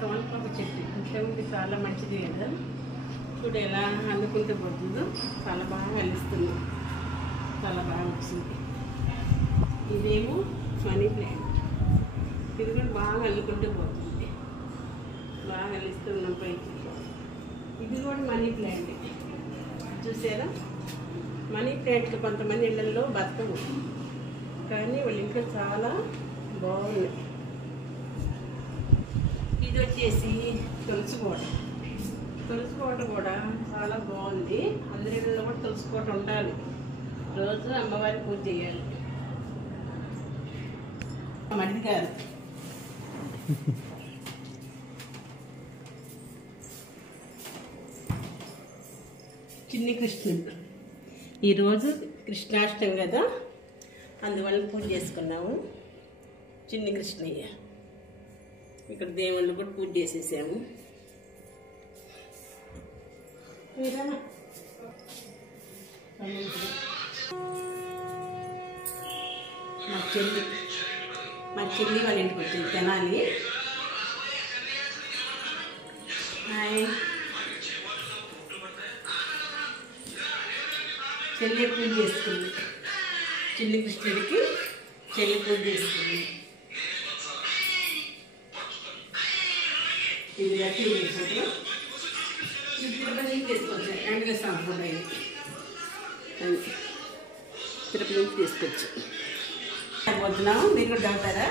తోనపాకు చెట్టు ఇంట్లో ఉంటే చాలా మంచిది కదా. చూడు ఎలా అల్లుకుంటూ పోతుందో, చాలా బాగా అల్లిస్తుంది, చాలా బాగా వచ్చింది. ఇదేమో మనీ ప్లాంట్, ఇది కూడా బాగా అల్లుకుంటూ పోతుంది, బాగా అల్లిస్తున్నాం పైకి. ఇది కూడా మనీ ప్లాంట్ చూసారా. మనీ ప్లాంట్లు కొంతమంది ఇళ్లలో బతకవు, కానీ వాళ్ళ ఇంట్లో చాలా బాగున్నాయి. ఇది వచ్చేసి తులసి కోట. తులసి కోట కూడా చాలా బాగుంది. అందరి ఇళ్ళలో కూడా తులసి కోట ఉండాలి, రోజు అమ్మవారి పూజ చేయాలి. మడిది కాదు, చిన్ని కృష్ణుడు. ఈరోజు కృష్ణాష్టమి కదా, అందువల్ల పూజ చేసుకున్నాము. చిన్ని కృష్ణయ్య, ఇక్కడ దేవుళ్ళు కూడా పూజ చేసేసాము. మా చెల్లి వాళ్ళ ఇంటికి వచ్చింది తెనాలి. హాయ్, చెల్లి పూజ చేసుకుంది. చిన్ని కృష్ణుడికి చెల్లి పూజ చేసుకుంది. ఇది గట్టి చేసుకుంటాం, తిరుపతి నుంచి తీసుకొచ్చాను. వెంకటేశ్వర ఫుడ్ అయింది, తిరుపతి నుంచి తీసుకొచ్చి పోతున్నాము. మీరు కూడా తాగుతారా?